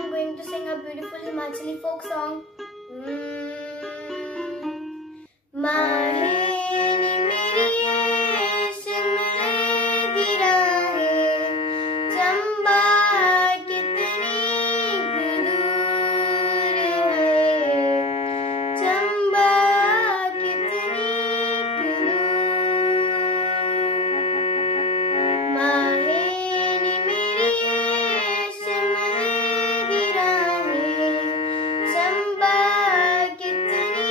I'm going to sing a beautiful Himachali folk song. माहेनी मेरी ये शिमले की राहें, चंबा कितनी दूर है, चंबा कितनी दूर। माहेनी मेरी ये शिमले की राहें, चंबा कितनी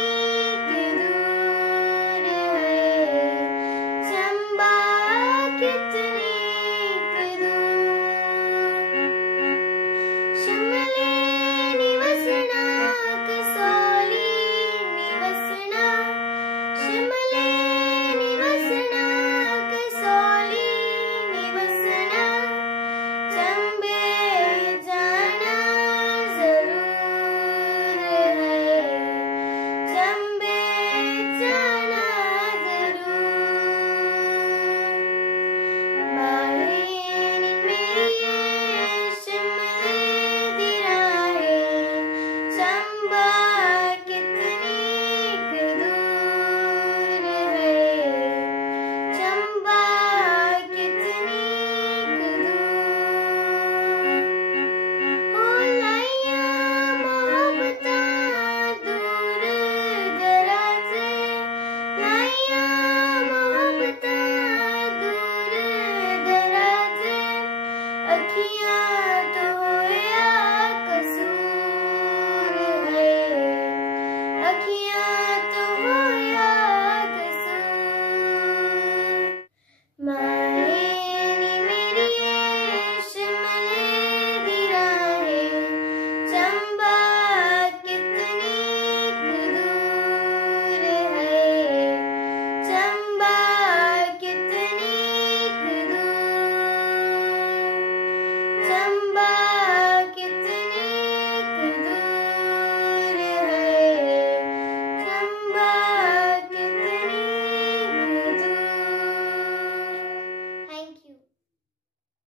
चंबा